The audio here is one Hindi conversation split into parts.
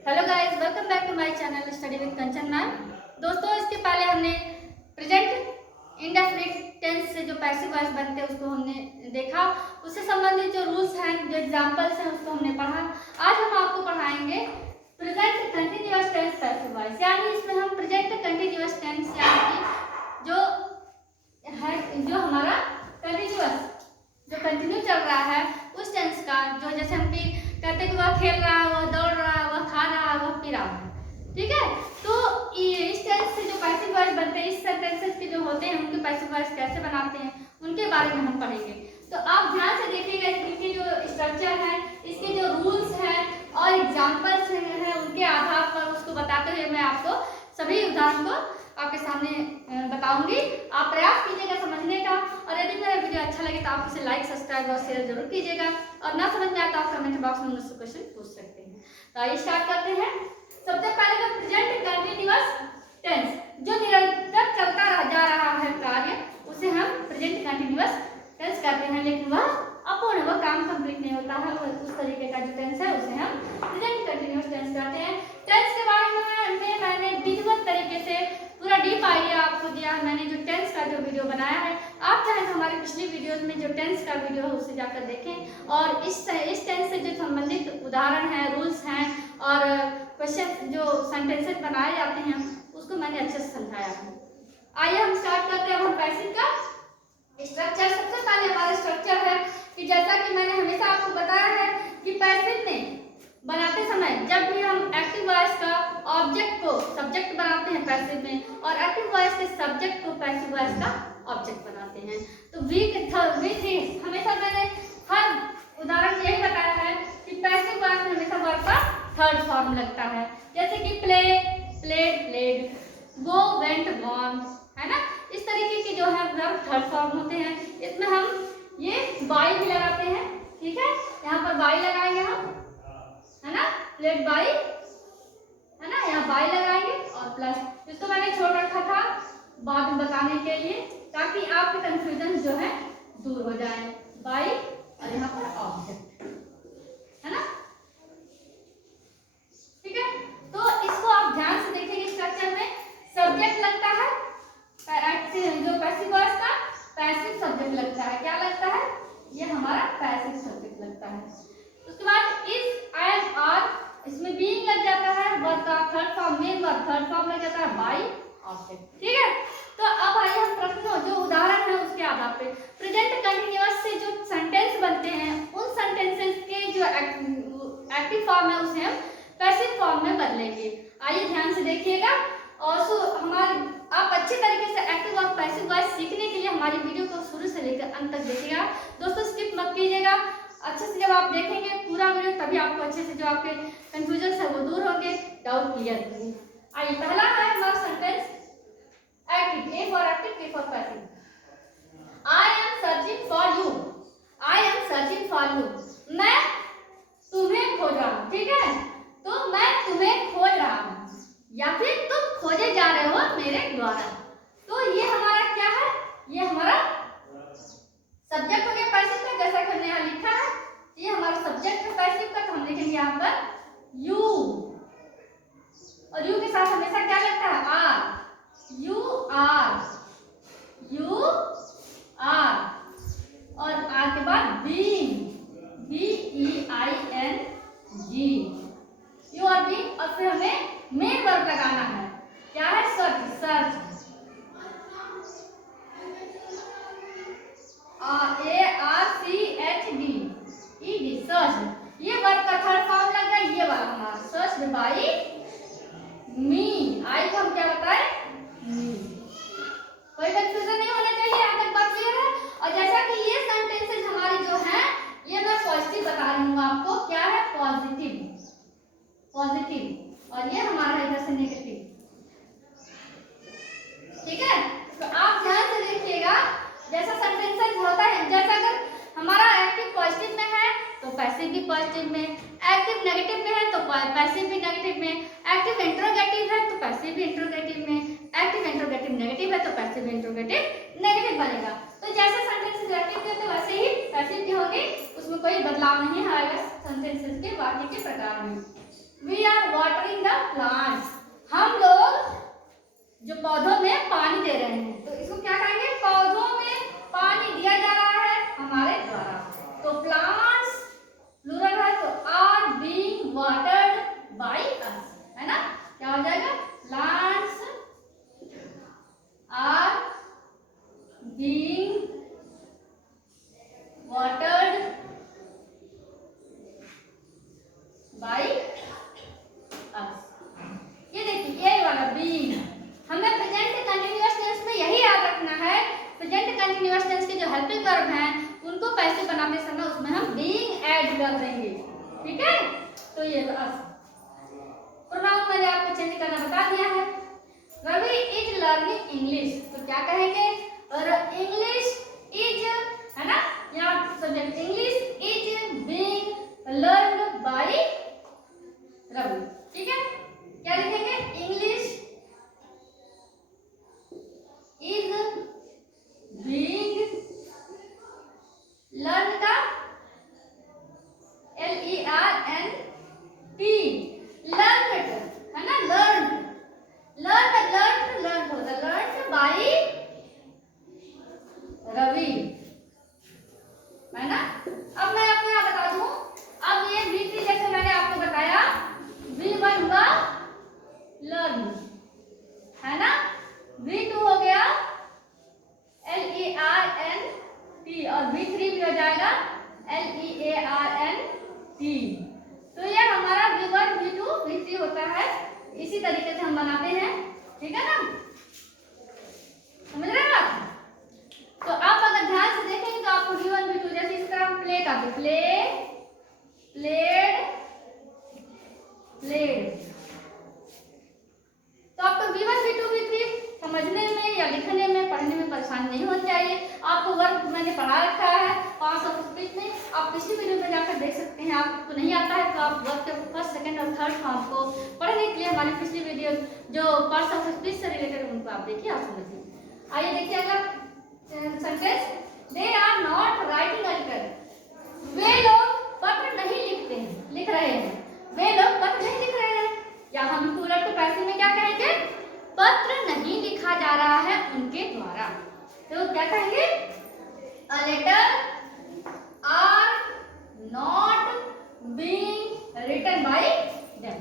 Hello guys, welcome back to my channel study with Kanchan ma'am. दोस्तों, इसके पहले हमने प्रेजेंट इंडेफिनिट टेंस से जो पैसिव वॉइस बनते हैं उसको हमने देखा। उससे संबंधित जो रूल्स हैं, जो एग्जांपल्स हैं, उसको हमने पढ़ा। आज हम आपको पढ़ाएंगे present continuous tense passive voice, यानी इसमें हम प्रेजेंट कंटिन्यूअस टेंस यानी कि जो है जो हमारा कंटिन्यूअस जो कंटिन्यू चल रहा है उस टेंस का, जो जैसे हम कि कहते हैं कि वह खेल रहा है, वह दौड़ रहा है, वह खा रहा है, वह पी रहा है। ठीक है, तो इस टेंस से जो पैसिव वॉइस बनते हैं, इस सेंटेंसेस के जो होते हैं उनके पैसिव वॉइस कैसे बनाते हैं उनके बारे में हम पढ़ेंगे। तो आप ध्यान से देखिएगा, इसके जो स्ट्रक्चर है, इसके जो रूल्स हैं और एग्जाम्पल्स हैं, उनके आधार पर उसको बताते हुए मैं आपको सभी उदाहरण को आपके सामने बताऊंगी। आप प्रयास कीजिएगा समझने का, और यदि मेरा वीडियो अच्छा लगे तो आप इसे लाइक, सब्सक्राइब और शेयर जरूर कीजिएगा, और ना समझ में आए तो आप कमेंट बॉक्स में मुझसे क्वेश्चन पूछ सकते हैं। तो आइए स्टार्ट करते हैं। सबसे पहले तो प्रेजेंट कंटिन्यूअस टेंस, जो निरंतर चलता जा रहा है कार्य, उसे हम प्रेजेंट कंटिन्यूअस टेंस कहते हैं, लेकिन वह अपूर्ण, वह काम कंप्लीट नहीं होता है, उस तरीके का जो टेंस है उसे हम प्रेजेंट कंटिन्यूअस टेंस कहते हैं। टेंस के बारे में मैंने विधिवत तरीके से पूरा डीप आइडिया आपको दिया है। मैंने जो टेंस का जो वीडियो बनाया है, आप चाहें तो हमारे पिछली वीडियोस में जो टेंस का वीडियो है उसे जाकर देखें, और इस टेंस से जो संबंधित उदाहरण हैं, रूल्स हैं और क्वेश्चन जो सेंटेंसेस बनाए जाते हैं उसको मैंने अच्छे से समझाया है। आइए हम स्टार्ट करते हैं। हम पैसिव का स्ट्रक्चर, सबसे पहले हमारा स्ट्रक्चर है कि जैसा कि मैंने हमेशा आपको बताया है कि पैसिव में बनाते समय जब भी हम एक्टिव वॉइस का ऑब्जेक्ट को सब्जेक्ट बनाते हैं पैसिव में, और एक्टिव वॉइस के सब्जेक्ट को पैसिव वॉइस का ऑब्जेक्ट बनाते हैं, तो वी हमेशा मैंने हर उदाहरण में यही बताया है कि पैसिव वॉइस में हमेशा वर्ब का थर्ड फॉर्म लगता है। जैसे कि प्ले, प्लेड, प्लेड, गो, वेंट, गॉन, है ना। इस तरीके के जो है वर्ब थर्ड फॉर्म होते हैं। इसमें हम ये बाई भी लगाते हैं, ठीक है, यहाँ पर बाई लगाएंगे हम, है ना, प्लेड बाई, है ना, यहाँ बाई लगाएंगे और प्लस, इसको मैंने छोड़ रखा था बाद में बताने के लिए, ताकि आपके कंफ्यूजन जो है दूर हो जाए। बाई और यहाँ पर ऑब्जेक्ट, है ना, ठीक है। तो इसको आप ध्यान से देखिए, स्ट्रक्चर में सब्जेक्ट लगता है, जो पैसिव वॉइस का पैसिव सब्जेक्ट लगता है। क्या लगता है? ये हमारा पैसिव सब्जेक्ट लगता है। उसके बाद इज, एंड, आर, इसमें बीइंग लग जाता है, वर्ब का third form, main verb third form लग जाता है बाई ऑब्जेक्ट, ठीक है। तो अब आइए हम प्रश्नों जो उदाहरण है उसके आधार पे प्रेजेंट कंटिन्यूअस से जो सेंटेंस बनते हैं, उन सेंटेंसेस के जो एक्टिव फॉर्म है उसे हम पैसिव फॉर्म में बदलेंगे। आइए ध्यान से देखिएगा, और हमारे आप अच्छे तरीके से एक्टिव और पैसिव वॉइस सीखने के लिए हमारी वीडियो को शुरू से लेकर अंत तक देखिएगा। दोस्तों, स्किप मत कीजिएगा। अच्छे से जब आप देखेंगे पूरा वीडियो, तभी आपको अच्छे से जो आपके कंफ्यूजन है वो दूर होंगे, डाउट क्लियर होंगे। आइए, पहला है हमारा sentence active, A for active, K for passive. I am searching for you, I am searching for you, मैं तुम्हें खोज रहा हूँ, ठीक है। तो मैं तुम्हें खोज रहा हूँ, या फिर तुम खोजे जा रहे हो मेरे द्वारा। तो ये हमारा क्या है? ये हमारा सब्जेक्ट हो गया पैसिव का, जैसा कि हमने यहाँ लिखा है। ये हमारा सब्जेक्ट है पैसिव का, तो हम लिखेंगे यहाँ पर यू, और यू के साथ हमेशा क्या लगता है? Are, you are, you are, और आर के बाद being, B E I N G, you are being, और फिर हमें मेन वर्ब लगाना है। क्या है? Search, search, ARCHD, ED, search. ये वर्ब का थर्ड फॉर्म लग गया, ये वाला हमारा सर्च बाई मी, आई को हम क्या बताए? मी। कोई कंफ्यूजन नहीं होना चाहिए, यहाँ तक बात क्लियर है। और जैसा कि ये सेंटेंसेस हमारी जो है, ये मैं पॉजिटिव बता रही हूँ आपको, क्या है? पॉजिटिव, पॉजिटिव, और ये हमारा है इधर से नेगेटिव, ठीक है। तो आप ध्यान से देखिएगा, जैसा सेंटेंसेस होता है, जैसा अगर हमारा एक्टिव पॉजिटिव में है तो पैसिव भी पॉजिटिव में, एक्टिव नेगेटिव में है तो पैसिव भी नेगेटिव में, एक्टिव इंट्रोगेटिव है तो पैसिव भी इंट्रोगेटिव में, एक्टिव इंट्रोगेटिव नेगेटिव है तो पैसिव इंट्रोगेटिव नेगेटिव बनेगा। तो जैसे सेंटेंसेस एक्टिव के तो वैसे ही पैसिव भी होंगे, उसमें कोई बदलाव नहीं आएगा सेंटेंसेस के बाकी के प्रकार में। We are watering the plants, हम लोग जो पौधों में पानी दे रहे हैं, तो इसको क्या कहेंगे, पौधों में पानी दिया जा रहा है हमारे द्वारा। तो प्लांट्स प्लूरल है तो are being watered by us, है ना, क्या हो जाएगा, plants are being watered by us. ये देखिए ये वाला बीइंग, हमें प्रेजेंट कंटीन्यूअस टेंस में यही याद रखना है, प्रेजेंट कंटीन्यूअस टेंस के जो हेल्पिंग वर्ब हैं उनको पैसे बनाते समय उसमें हम बीइंग ऐड कर देंगे, ठीक है। तो ये प्रोनाउन मैंने आपको चेंज करना बता दिया है। रवि इज लर्निंग इंग्लिश, तो क्या कहेंगे, और इंग्लिश इज, है ना, यहाँ subject English is being learned by Ravi, ठीक है। क्या लिखेंगे, इंग्लिश इज बीइंग लर्न का LERNT, लर्नड, है ना, लर्न होता है, लर्न बाय रवि, है ना। अब मैं आपको यहाँ बता दूं, अब ये V3 जैसे मैंने आपको बताया, V1 हुआ लर्न, है ना, V2 हो गया LERNT और V3 भी हो जाएगा LEARNT। तो ये हमारा V1 V2 V3 होता है, इसी तरीके से हम बनाते हैं, ठीक है ना, समझ रहे हैं आप। तो आप अगर ध्यान से देखेंगे तो आपको V1 V2 जैसे इस तरह हम प्ले का भी प्ले प्लेड प्लेड, तो आपको V1 V2 V3 समझने में या लिखने में पढ़ने में परेशानी नहीं होनी चाहिए। आपको वर्क मैंने पढ़ा रखा है पार्ट्स ऑफ स्पीच में, आप पिछली वीडियो में जाकर देख सकते हैं। आपको नहीं आता है तो आप वर्क के फर्स्ट सेकंड और थर्ड फॉर्म को पढ़ने के लिए हमारी पिछली वीडियो जो पार्ट्स ऑफ स्पीच से रिलेटेड उनको आप देखिए, आप समझिए। आइए देखिए अगला sentence, they are not writing a letter, वे लोग पत्र नहीं लिखते हैं, लिख रहे हैं, वे लोग पत्र नहीं लिख रहे हैं, या हम पूरा तो पैसे में क्या कहेंगे, पत्र नहीं लिखा जा रहा है उनके द्वारा, तो क्या कहेंगे, a letter are not being written by them,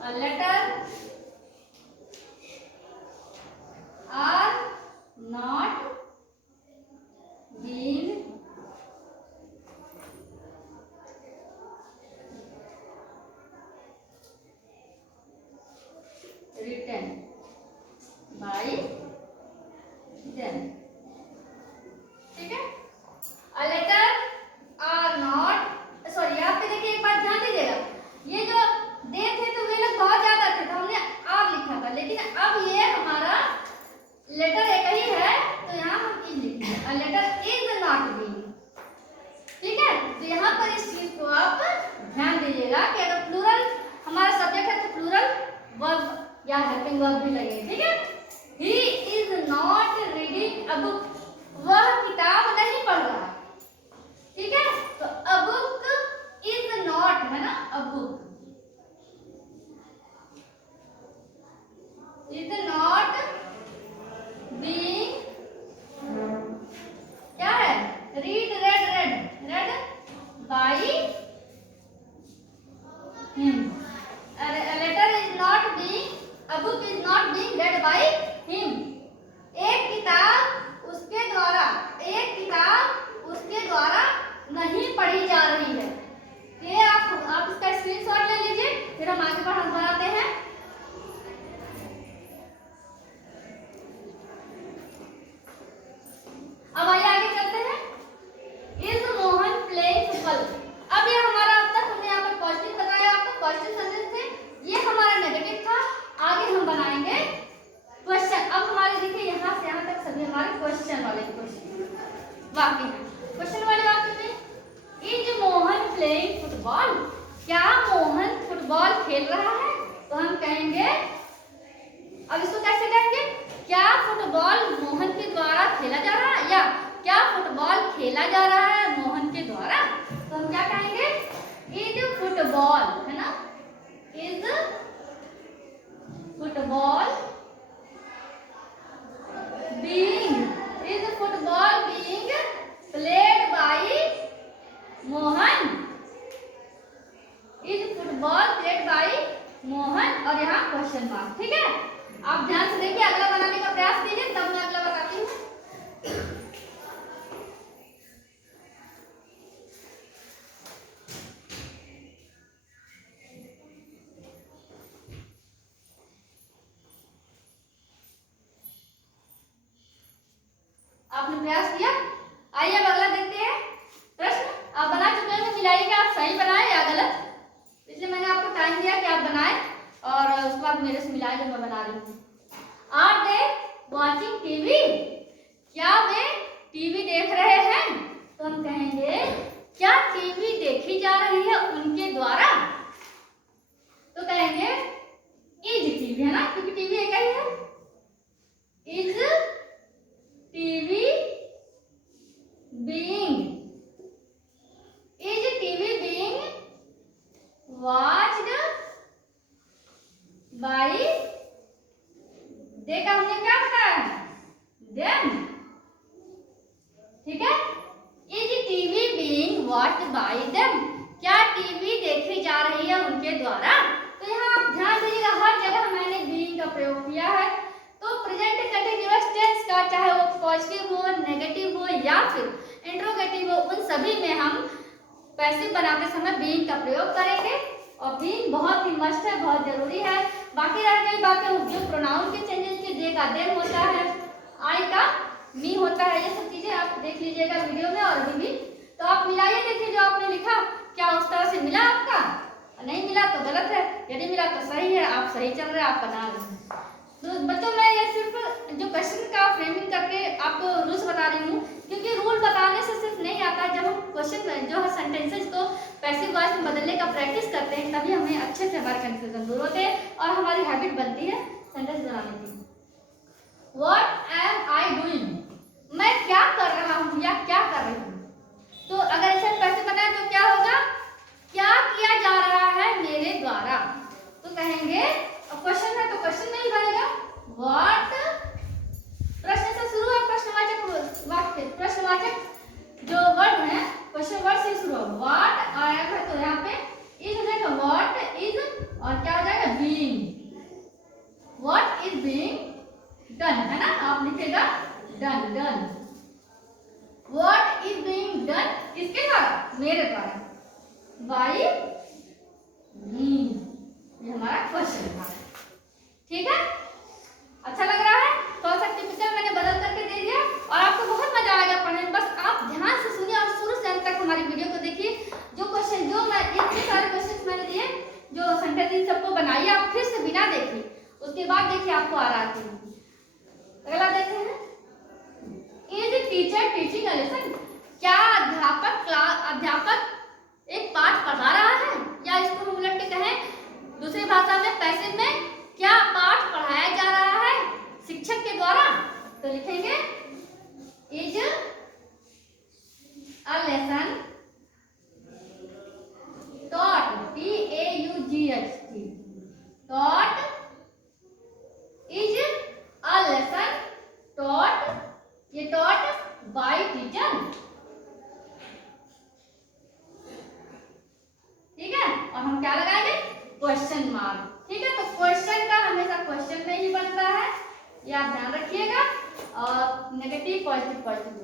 a letter are not being written by them, ठीक है। A letter are not, sorry यहाँ पे देखिए एक बात ध्यान दीजिएगा, ये जो दे थे तो वे लोग बहुत ज्यादा थे तो हमने आर लिखा था, लेकिन अब ये हमारा लेटर एक ही है तो यहाँ हम इज लिखेंगे, a letter is not being, ठीक है। तो यहाँ पर इस चीज को आप ध्यान दीजिएगा कि अगर प्लूरल हमारा सब्जेक्ट है तो प्लूरल वर्ब या हेल्पिंग वर्ब भी लगेगा, ठीक है। He is not reading a book, वह किताब नहीं पढ़ रहा है, ठीक है। तो a book is not, है ना, a book is not being, क्या है, read by him, a letter is not being, a book is not being read by him, एक किताब उसके द्वारा नहीं पढ़ी जा रही है। ये आप इसका स्क्रीनशॉट ले लीजिए, फिर हम आगे बढ़ाते हैं। अब आइए आगे चलते हैं। इज मोहन प्लेइंग फुटबॉल, अब ये हमारा अब तक हमने यहाँ पर पॉजिटिव बताया, आपको पॉजिटिव सेंटेंस थे, ये हमारा नेगेटिव था। आगे हम बनाएंगे क्वेश्चन। अब हमारे देखिए यहाँ से यहाँ तक सभी हमारे क्वेश्चन वाले वाक्य हैं। क्वेश्चन वाले वाक्य में इज मोहन प्लेइंग फुटबॉल, क्या मोहन फुटबॉल खेल रहा है, तो हम कहेंगे, अब इसको कैसे कहेंगे, क्या फुटबॉल मोहन के द्वारा खेला जा रहा है, या क्या फुटबॉल खेला जा रहा है मोहन के द्वारा, तो हम क्या कहेंगे, इज फुटबॉल, है ना, और यहाँ क्वेश्चन मार्क। ठीक है, आप ध्यान से देखिए, अगला बनाने का प्रयास कीजिए, तब मैं अगला बताती हूँ। आपने प्रयास किया, आइए अब अगला देखते हैं प्रश्न। आप बना चुके हैं तो मिलाइए कि आप सही बनाए या गलत, इसलिए मैंने आपको टाइम दिया कि आप बनाए और उसके बाद मेरे से मिलाए जो मैं बना रही हूँ। आर दे वॉचिंग टीवी, क्या वे टीवी देख रहे हैं? तो हम कहेंगे क्या टीवी देखी जा रही है उनके द्वारा? तो कहेंगे इज टीवी, है ना, क्योंकि टीवी एक ही है। Is TV being, is TV being watched by, देखा हमने क्या बताया, them। ठीक है, is TV being watched by them, क्या टीवी देखी जा रही है उनके द्वारा? तो यहाँ आप ध्यान दीजिएगा, हर जगह मैंने being का प्रयोग किया है। तो प्रेजेंट कंटीन्यूअस टेंस का चाहे वो पॉजिटिव हो, नेगेटिव हो या फिर इंट्रोगेटिव हो, उन सभी में हम पैसिव बनाते समय बीइंग का प्रयोग करेंगे। और बीइंग बहुत ही मस्ट है, बहुत जरूरी है। बाकी रह गई बातें, जो प्रोनाउन के चेंजेस के दे का देम होता है, आई का मी होता है, ये सब चीजें आप देख लीजिएगा वीडियो में और अभी भी। तो आप मिलाइए, देखिए जो आपने लिखा क्या उस तरह से मिला आपका, नहीं मिला तो गलत है, यदि मिला तो सही है, आप सही चल रहे हैं, आप बना रहे हैं। तो बच्चों मैं ये सिर्फ जो क्वेश्चन का फ्रेमिंग करके आपको रूल्स बता रही हूँ, क्योंकि रूल बताने से सिर्फ नहीं आता, जब हम क्वेश्चन जो है सेंटेंसेस को पैसिव वॉइस में बदलने का प्रैक्टिस करते हैं, तभी हमें अच्छे से हमारे कंफ्यूजन दूर होते हैं और हमारी हैबिट बनती है सेंटेंस बनाने की। व्हाट एम आई डूइंग, मैं क्या कर रहा हूँ या क्या कर रही हूँ। तो अगर ऐसे पैसिव बनाए तो क्या होगा, क्या किया जा रहा है मेरे द्वारा। तो कहेंगे, क्वेश्चन है तो क्वेश्चन में ही बनेगा व्हाट, प्रश्न से शुरू है, प्रश्नवाचक वाक्य, प्रश्नवाचक जो वर्ड है क्वेश्चन वर्ड से शुरू है। व्हाट आया है तो यहाँ पे इज हो जाएगा, व्हाट इज, और क्या हो जाएगा, being, what is being done, है ना, आप लिखेगा done, done, what is being done किसके द्वारा, मेरे द्वारा, बाय मी, ये हमारा क्वेश्चन था। ठीक है, अच्छा लग रहा है, थोड़ा सा टिपिकल मैंने बदल करके दे दिया और आपको बहुत मजा आएगा पढ़ने में। बस आप ध्यान से सुनिए और शुरू से अंत तक हमारी वीडियो को देखिए। जो क्वेश्चन, जो मैं इतने सारे क्वेश्चंस मैंने दिए, जो सेंटेंस सबको बनाइए आप फिर से बिना देखे, उसके बाद देखिए आपको आ रहा है। अगला देखते हैं, is teacher teaching a lesson, क्या अध्यापक एक पाठ पढ़ा रहा है, या इसको हम उलट के कहें दूसरी भाषा में पैसिव में, क्या पाठ पढ़ाया जा रहा है शिक्षक के द्वारा। तो लिखेंगे is a lesson taught, T-A-U-G-H-T, taught, is a lesson taught, ये taught by teacher। ठीक है, और हम क्या लगाएंगे, क्वेश्चन मार्क। ठीक है, तो क्वेश्चन का हमेशा क्वेश्चन में ही बनता है, ये आप ध्यान रखिएगा। और negative positive positive.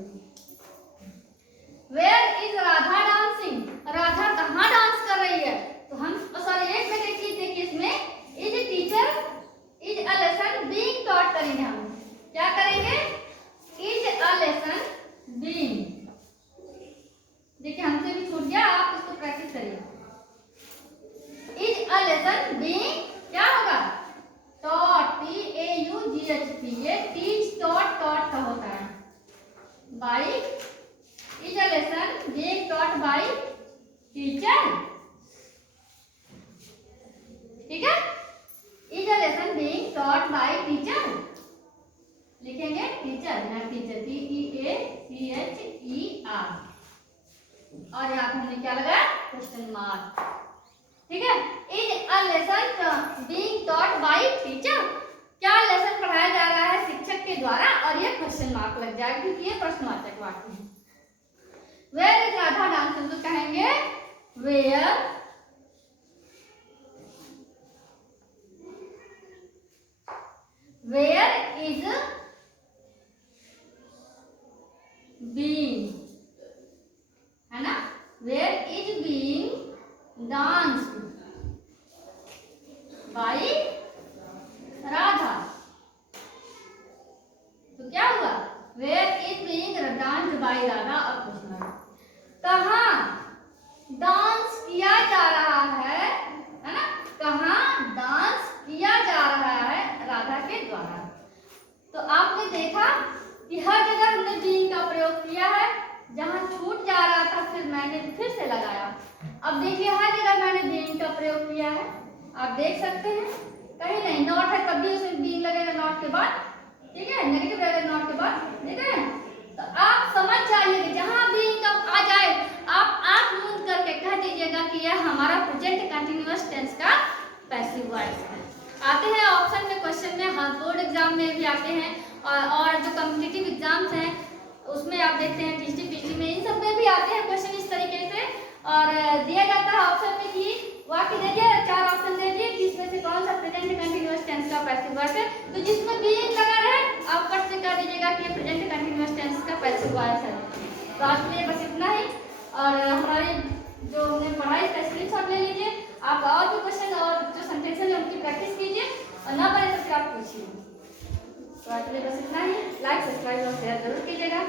Where is Radha dancing, Radha कहाँ डांस कर रही है। तो हम सॉरी एक में देखिए इसमें is teacher is a lesson being taught करेंगे, हम क्या करेंगे, इज अ लेसन बीइंग, देखिए हमसे भी छूट गया, आप इसको प्रैक्टिस करिए। इज अ लेसन बीइंग क्या होगा, टॉट, T-A-U-G-H-T, ये टीच टॉट टॉट का होता है, by, is a lesson being taught by teacher. ठीक है, is a lesson being taught by teacher, लिखेंगे टीचर, यहाँ टीचर T-E-A-C-H-E-R, और यहाँ पे हमने क्या लगाया, क्वेश्चन मार्क। ठीक है, is a lesson being taught by teacher, क्या लेसन पढ़ाया जा रहा है शिक्षक के द्वारा, और ये क्वेश्चन मार्क लग जाएगा क्योंकि ये प्रश्नवाचक वाक्य है। वेयर इज राधा डांसिंग, तो कहेंगे वेयर वेयर इज बीइंग, है ना, where is being danced by Radha. तो क्या हुआ, where is being danced by Radha. अब क्वेश्चन, कहाँ डांस किया जा रहा है ना, कहाँ डांस किया जा रहा है राधा के द्वारा। तो आपने देखा कि हर जगह हमने बीइंग का प्रयोग किया है, जहाँ छूट जा रहा था फिर मैंने फिर से लगाया। अब देखिए हर जगह मैंने बीइंग का प्रयोग किया है, आप देख सकते हैं, कहीं नहीं नॉट है तब भी उसमें बीइंग लगेगा नॉट के बाद, ठीक है, नेगेटिव लगेगा नॉट के बाद, ठीक है। तो आप समझ जाइए कि जहाँ बीइंग का आ जाए आप आंख मूंद करके कह दीजिएगा कि यह हमारा प्रेजेंट कंटिन्यूअस टेंस का पैसिव वॉइस है। आते हैं ऑप्शन में, क्वेश्चन में, हाँ बोर्ड एग्जाम में भी आते हैं, और जो कॉम्पिटिटिव एग्जाम्स हैं उसमें आप देखते हैं टीसी पीसी में, इन सब में भी आते हैं क्वेश्चन इस तरीके से। और दिया जाता है ऑप्शन में कि वाक्य दे दिया, 4 ऑप्शन दे दिए कि इसमें से कौन सा प्रेजेंट कंटिन्यूअस टेंस का पैसिव वॉइस है। तो जिसमें बीइंग लगा रहे आप फट से कह दीजिएगा कि ये प्रेजेंट कंटिन्यूअस टेंस का पैसिव वॉइस है। तो आज के लिए बस इतना ही, और हमारे जो हमने पढ़ाई इसका स्क्रीनशॉट ले लीजिए। आप और जो क्वेश्चन और जो सेंटेंस है उनकी प्रैक्टिस कीजिए, और ना बने तो फिर आप पूछिए। तो आज के लिए बस इतना ही, लाइक सब्सक्राइब और शेयर जरूर कीजिएगा।